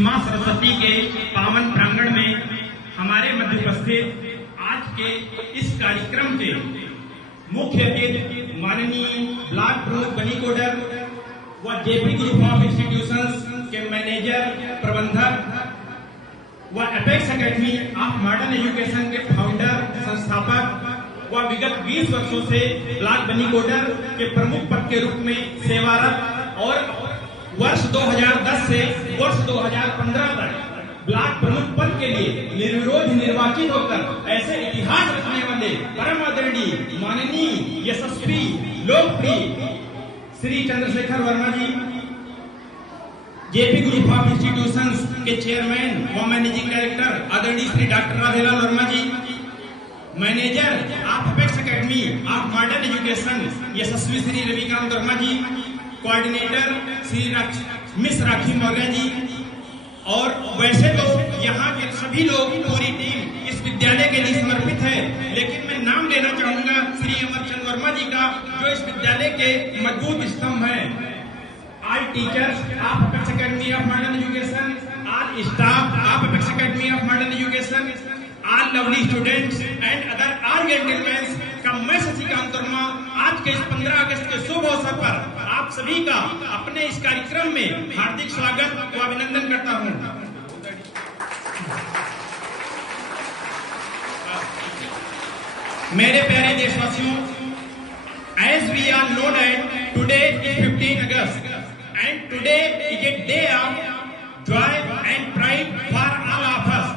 मां सरस्वती के पावन प्रांगण में हमारे मध्य उपस्थित आज के इस कार्यक्रम के मुख्य अतिथि माननीय ब्लॉक प्रमुख बनी कोडर व जेपी ग्रुप ऑफ इंस्टीट्यूशंस के मैनेजर प्रबंधक व apex Academy of Modern education के फाउंडर संस्थापक व विगत 20 वर्षों से ब्लॉक बनी कोडर के प्रमुख पद के रूप में सेवारत और वर्ष 2010 से वर्ष 2015 तक ब्लॉक प्रमुख पद के लिए निर्विरोध निर्वाचित होकर ऐसे इतिहास रचने वाले परम आदरणीय माननीय यशस्वी लोकप्रिय Shri Chandrashekhar Verma ji, JP group of institutions के चेयरमैन व मैनेजिंग डायरेक्टर आदरणीय Shri doctor Radhelal Verma ji, manager of Apex Academy of Modern Education यशस्वी श्री रविकांत वर्मा जी, कोऑर्डिनेटर श्री मिस राखी मौर्य जी, और वैसे तो यहाँ के सभी लोग, पूरी टीम इस विद्यालय के लिए समर्पित है, लेकिन मैं नाम लेना चाहूंगा श्री अमरचंद वर्मा जी का, जो इस विद्यालय के मजबूत स्तंभ हैं। All teachers of Apex Academy of Modern education, all staff of Apex Academy of Modern education, all lovely students and other all gentleman का मैं शशिकांत वर्मा आज के इस 15 अगस्त के शुभ अवसर पर आप सभी का अपने इस कार्यक्रम में हार्दिक स्वागत व अभिनंदन करता हूं। मेरे प्यारे देशवासियों, as we all know that today is 15 August and today is a day of joy and pride for all of us,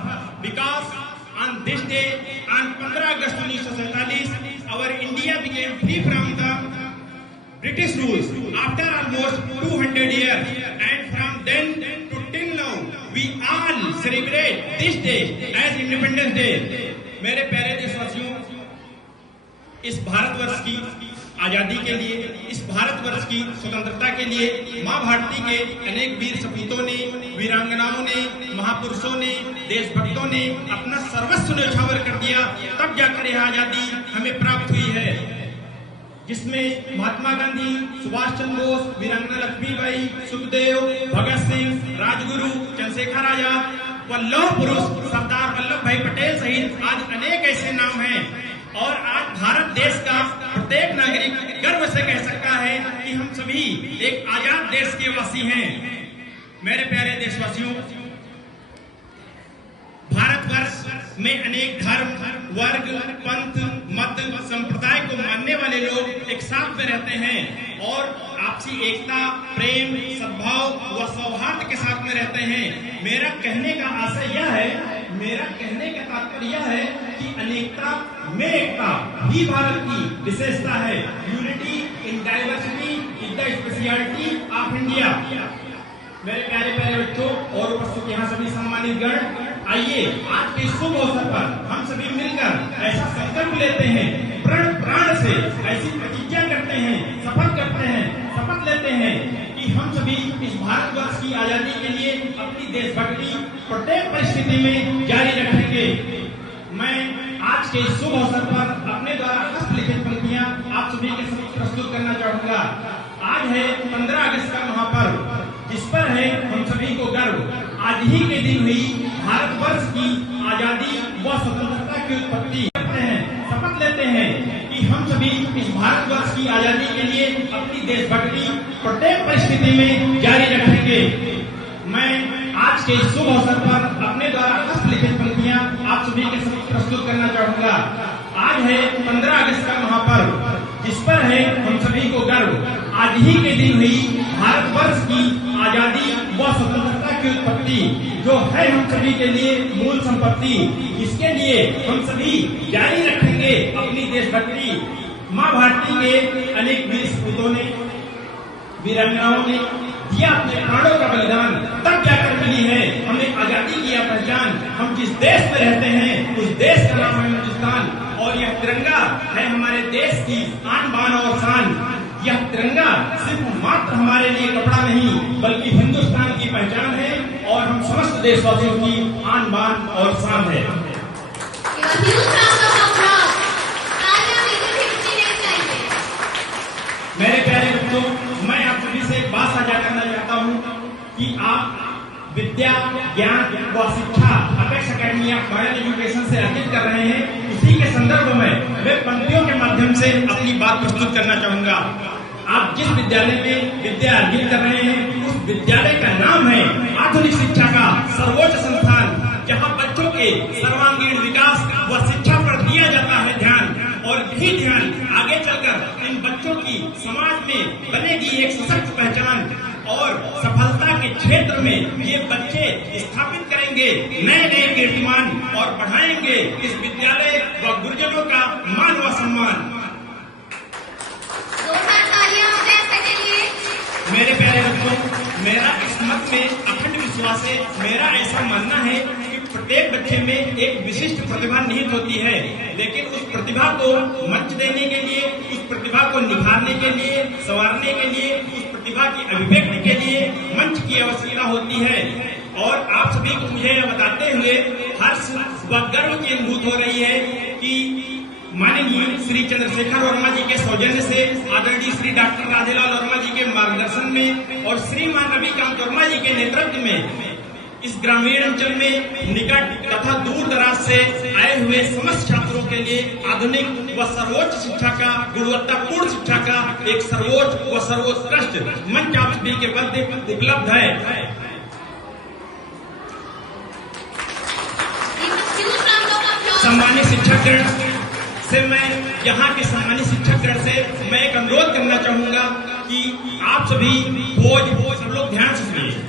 because on this day, on 15 August 1947, our India became free from the British rules after almost 200 years, and from then to till now, we all celebrate this day as Independence Day. मेरे प्यारे देशवासियों, इस भारतवर्ष की आजादी के लिए, इस भारतवर्ष की स्वतंत्रता के लिए मां भारती के अनेक वीर सपूतों ने, वीरांगनाओं ने, महापुरुषों ने, देशभक्तों ने अपना सर्वस्व न्यौछावर कर दिया, तब जाकर यह आजादी हमें प्राप्त हुई है, जिसमें महात्मा गांधी, सुभाष चंद्र बोस, वीरांगना लक्ष्मीबाई, सुखदेव, भगत सिंह, राजगुरु, चंद्रशेखर आजाद व लौह पुरुष सरदार वल्लभ भाई पटेल सहित आज अनेक ऐसे नाम हैं, और आज भारत देश का प्रत्येक नागरिक गर्व से कह सकता है कि हम सभी एक आजाद देश के वासी हैं। मेरे प्यारे देशवासियों, भारतवर्ष में अनेक धर्म, वर्ग, पंथ, मत, संप्रदाय को मानने वाले लोग एक साथ में रहते हैं और आपसी एकता, प्रेम, सद्भाव व सौहार्द के साथ में रहते हैं। मेरा कहने का आशय यह है, मेरा कहने का तात्पर्य यह है कि अनेकता में एकता ही भारत की विशेषता है। Unity in diversity is the speciality of India. मेरे प्यारे प्यारे बच्चों और उपस्थित यहाँ सभी सम्मानित गण, आइए आज के शुभ अवसर पर हम सभी मिलकर ऐसा संकल्प लेते हैं, प्राण से ऐसी प्रतिज्ञा करते हैं, शपथ लेते हैं कि हम सभी इस भारतवर्ष की आजादी के लिए अपनी देशभक्ति प्रत्येक परिस्थिति में जारी रखेंगे। मैं आज के शुभ अवसर पर अपने द्वारा हस्तलिखित पंक्तियां आप सभी के समक्ष प्रस्तुत करना चाहूंगा। आज है 15 अगस्त का महापर्व, जिस पर है हम सभी को गर्व। आज ही के दिन हुई भारतवर्ष की आजादी व स्वतंत्रता की उत्पत्ति करते हैं, शपथ लेते हैं कि हम सभी इस भारतवर्ष की आजादी के लिए अपनी देशभक्ति प्रत्येक परिस्थिति में जारी रखेंगे। मैं आज के शुभ अवसर पर अपने द्वारा हस्तलिखित पंक्तियां आप सभी के समक्ष प्रस्तुत करना चाहूंगा। आज है 15 अगस्त का महापर्व, जिस पर है हम सभी को गर्व। आज ही के दिन हुई भारतवर्ष की आजादी व स्वतंत्रता की उत्पत्ति, जो है हम सभी के लिए मूल संपत्ति। इसके लिए हम सभी जारी रखेंगे अपनी देशभक्ति। मां भारती के अनेक वीर सपूतों ने, वीरांगनाओं ने दिया अपने प्राणों का बलिदान, तब जाकर मिली है हमें आजादी की पहचान। हम जिस देश में रहते हैं उस देश का नाम है हिंदुस्तान, और यह तिरंगा है हमारे देश की आन बान और शान। यह तिरंगा सिर्फ मात्र हमारे लिए कपड़ा नहीं, बल्कि हिंदुस्तान की पहचान है और हम समस्त देशवासियों की आन बान और शान है। मेरे प्यारे बच्चों, मैं आप सभी से एक बात साझा करना चाहता हूँ कि आप विद्या, ज्ञान व शिक्षा apex academy of Modern education से अर्जित कर रहे हैं, इसी के संदर्भ में मैं पंक्तियों के माध्यम से अपनी बात प्रस्तुत करना चाहूंगा। आप जिस विद्यालय में विद्या अर्जित कर रहे हैं, उस विद्यालय का नाम है आधुनिक शिक्षा का सर्वोच्च संस्थान, जहां बच्चों के सर्वांगीण विकास व शिक्षा पर दिया जाता है ध्यान, और यही ध्यान आगे चलकर इन बच्चों की समाज में बनेगी एक सशक्त पहचान, और सफलता के क्षेत्र में ये बच्चे स्थापित करेंगे नए नए कीर्तिमान और बढ़ाएंगे इस विद्यालय व गुरुजनों का मान व सम्मान। मेरे प्यारे बच्चों, मेरा इस मत में अखंड विश्वास है। मेरा ऐसा मानना है कि प्रत्येक बच्चे में एक विशिष्ट प्रतिभा निहित होती है, लेकिन उस प्रतिभा को मंच देने के लिए, उस प्रतिभा को निखारने के लिए, संवारने के लिए, उस प्रतिभा की अभिव्यक्ति के लिए मंच की आवश्यकता होती है। और आप सभी को मुझे यह बताते हुए हर्ष व गर्व की अनुभूति हो रही है कि माननीय श्री चंद्रशेखर वर्मा जी के सौजन्य से, आदरणीय श्री डॉक्टर राधेलाल वर्मा जी के मार्गदर्शन में और श्रीमान रविकांत वर्मा जी के नेतृत्व में इस ग्रामीण अंचल में निकट तथा दूर दराज से आए हुए समस्त छात्रों के लिए आधुनिक व सर्वोच्च शिक्षा का, गुणवत्तापूर्ण शिक्षा का एक सर्वोच्च व सर्वोत्कृष्ट मंच आप सभी के मध्य उपलब्ध है। सम्मानित शिक्षकगण से मैं यहाँ के सम्मानित शिक्षकगण से मैं एक अनुरोध करना चाहूंगा कि आप सभी खोज सब लोग ध्यान से सुनिए।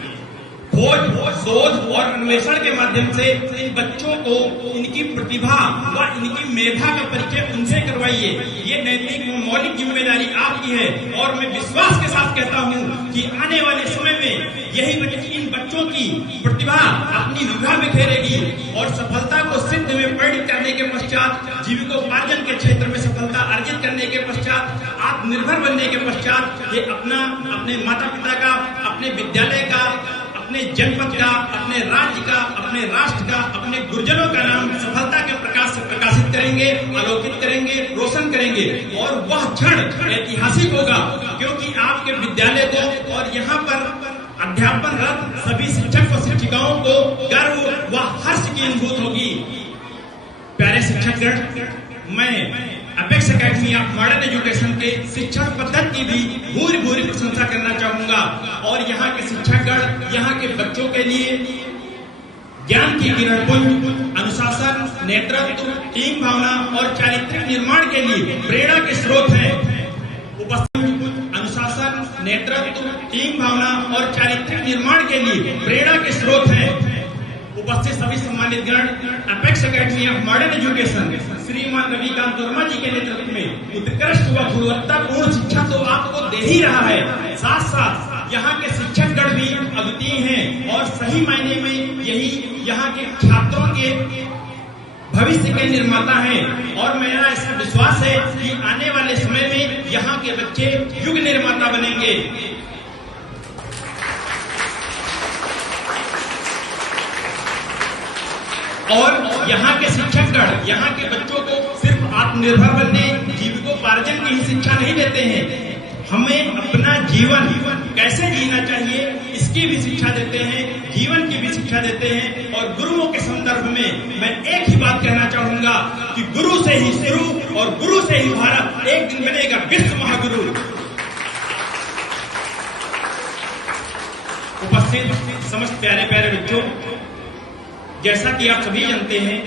खोज, शोध और अन्वेषण के माध्यम से इन बच्चों को इनकी प्रतिभा व इनकी मेधा का परिचय उनसे करवाइए। ये नैतिक व मौलिक जिम्मेदारी आपकी है, और मैं विश्वास के साथ कहता हूँ कि आने वाले समय में यही इन बच्चों की प्रतिभा अपनी विभा में खेलेगी, और सफलता को सिद्ध में परिणत करने के पश्चात, जीविकोपार्जन के क्षेत्र में सफलता अर्जित करने के पश्चात, आत्मनिर्भर बनने के पश्चात ये अपने माता पिता का, अपने विद्यालय का, अपने जनपद का, अपने राज्य का, अपने राष्ट्र का, अपने गुरुजनों का नाम सफलता के प्रकाश से प्रकाशित करेंगे, आलोकित करेंगे, रोशन करेंगे। और वह क्षण ऐतिहासिक होगा, क्योंकि आपके विद्यालय को और यहाँ पर अध्यापनरत सभी शिक्षक व शिक्षिकाओं को गर्व व हर्ष की अनुभूति होगी। प्यारे शिक्षकगण, मैं apex academy of Modern education के शिक्षण पद्धति की भी भूरी भूरी प्रशंसा करना चाहूंगा, और यहाँ के शिक्षकगण यहाँ के बच्चों के लिए ज्ञान की किरणपुंज, अनुशासन, नेतृत्व, टीम भावना और चारित्रिक निर्माण के लिए प्रेरणा के स्रोत हैं। अनुशासन, नेतृत्व, टीम भावना और चारित्रिक निर्माण के लिए प्रेरणा के स्रोत हैं। उपस्थित सभी सम्मानित गण, apex academy of Modern education श्रीमान रविकांत वर्मा जी के नेतृत्व में उत्कृष्ट व गुणवत्तापूर्ण शिक्षा तो आपको दे ही रहा है, साथ साथ यहाँ के शिक्षकगण भी अद्वितीय हैं, और सही मायने में यही यहाँ के छात्रों के भविष्य के निर्माता हैं। और मेरा ऐसा विश्वास है कि आने वाले समय में यहाँ के बच्चे युग निर्माता बनेंगे। और यहाँ के शिक्षकगण यहाँ के बच्चों को सिर्फ आत्मनिर्भर बनने, जीविकोपार्जन की ही शिक्षा नहीं देते हैं, हमें अपना जीवन कैसे जीना चाहिए इसकी भी शिक्षा देते हैं, जीवन की भी शिक्षा देते हैं। और गुरुओं के संदर्भ में मैं एक ही बात कहना चाहूंगा कि गुरु से ही शुरू और गुरु से ही भारत एक दिन बनेगा विश्व महागुरु। उपस्थित समस्त प्यारे प्यारे बच्चों, जैसा कि आप सभी जानते हैं,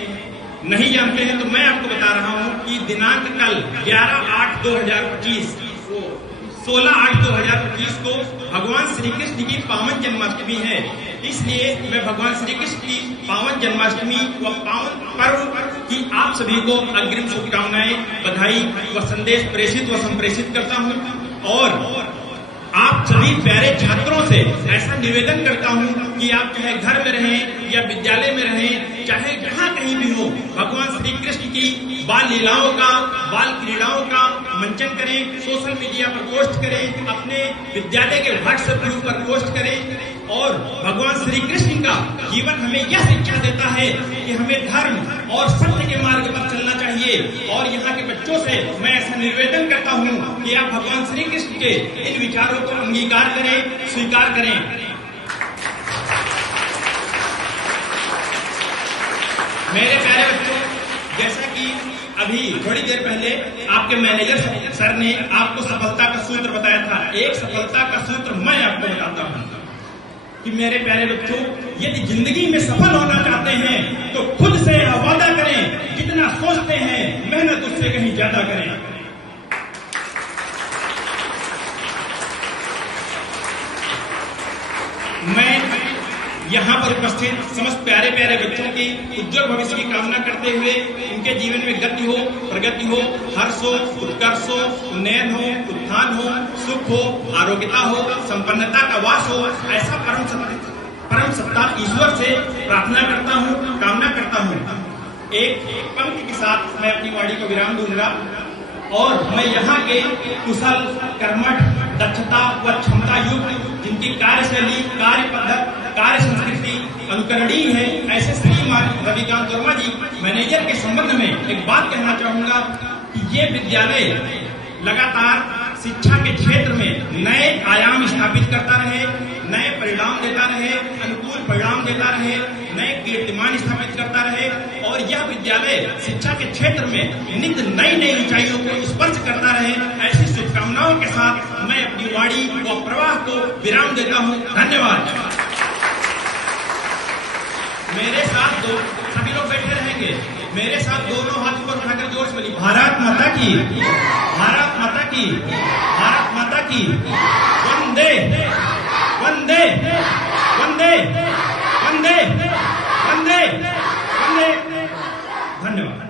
नहीं जानते हैं तो मैं आपको बता रहा हूं कि दिनांक कल 11/8/2025 16/8/2025 को भगवान श्री कृष्ण की पावन जन्माष्टमी है। इसलिए मैं भगवान श्री कृष्ण की पावन जन्माष्टमी व पावन पर्व की आप सभी को अग्रिम शुभकामनाएं, बधाई व संदेश प्रेषित व संप्रेषित करता हूं। और आप सभी प्यारे छात्रों से ऐसा निवेदन करता हूं कि आप चाहे घर में रहें या विद्यालय में रहें, चाहे जहां कहीं भी हो, भगवान श्री कृष्ण की बाल लीलाओं का, बाल क्रीड़ाओं का मंचन करें, सोशल मीडिया पर पोस्ट करें, अपने विद्यालय के व्हाट्सएप ग्रुप पर पोस्ट करें। और भगवान श्री कृष्ण का जीवन हमें यह शिक्षा देता है कि हमें धर्म और सत्य के मार्ग पर चलना चाहिए। और यहाँ के बच्चों से मैं ऐसा निवेदन करता हूँ कि आप भगवान श्री कृष्ण के इन विचारों को अंगीकार करें, स्वीकार करें। मेरे प्यारे बच्चों, जैसा कि अभी थोड़ी देर पहले आपके मैनेजर सर ने आपको सफलता का सूत्र बताया था, एक सफलता का सूत्र मैं आपको बताता हूं कि मेरे प्यारे बच्चों, यदि जिंदगी में सफल होना चाहते हैं तो खुद से वादा करें, जितना सोचते हैं मेहनत उससे कहीं ज्यादा करें। मैं यहाँ पर उपस्थित समस्त प्यारे प्यारे बच्चों की उज्जवल भविष्य की कामना करते हुए उनके जीवन में गति हो, प्रगति हो, हर्ष हो, उत्कर्ष हो, उन्नयन हो, उत्थान हो, सुख हो, आरोग्यता हो, संपन्नता का वास हो, ऐसा परम सत्ता ईश्वर से प्रार्थना करता हूँ, कामना करता हूँ। एक पंक्ति के साथ मैं अपनी वाणी को विराम दूंगा और मैं यहाँ के कुशल, कर्मठ, दक्षता व क्षमता युक्त, जिनकी कार्यशैली, कार्य पद्धति, कार्य संस्कृति अनुकरणीय है, ऐसे श्रीमान रविकांत वर्मा जी मैनेजर के संबंध में एक बात कहना चाहूंगा कि ये विद्यालय लगातार शिक्षा के क्षेत्र में नए आयाम स्थापित करता रहे, नए परिणाम देता रहे, अनुकूल परिणाम देता रहे, नए कीर्तिमान स्थापित करता रहे और यह विद्यालय शिक्षा के क्षेत्र में नित्य नई नई ऊंचाइयों को स्पर्श करता रहे। ऐसी शुभकामनाओं के साथ मैं अपनी वाणी व प्रवाह को विराम देता हूँ। धन्यवाद। मेरे साथ दो सभी लोग बैठे रहेंगे, मेरे साथ दोनों हाथ ऊपर उठाकर जोर से बोलिए, भारत माता की, भारत माता की, भारत माता की, वंदे वंदे वंदे वंदे वंदे वंदे। धन्यवाद।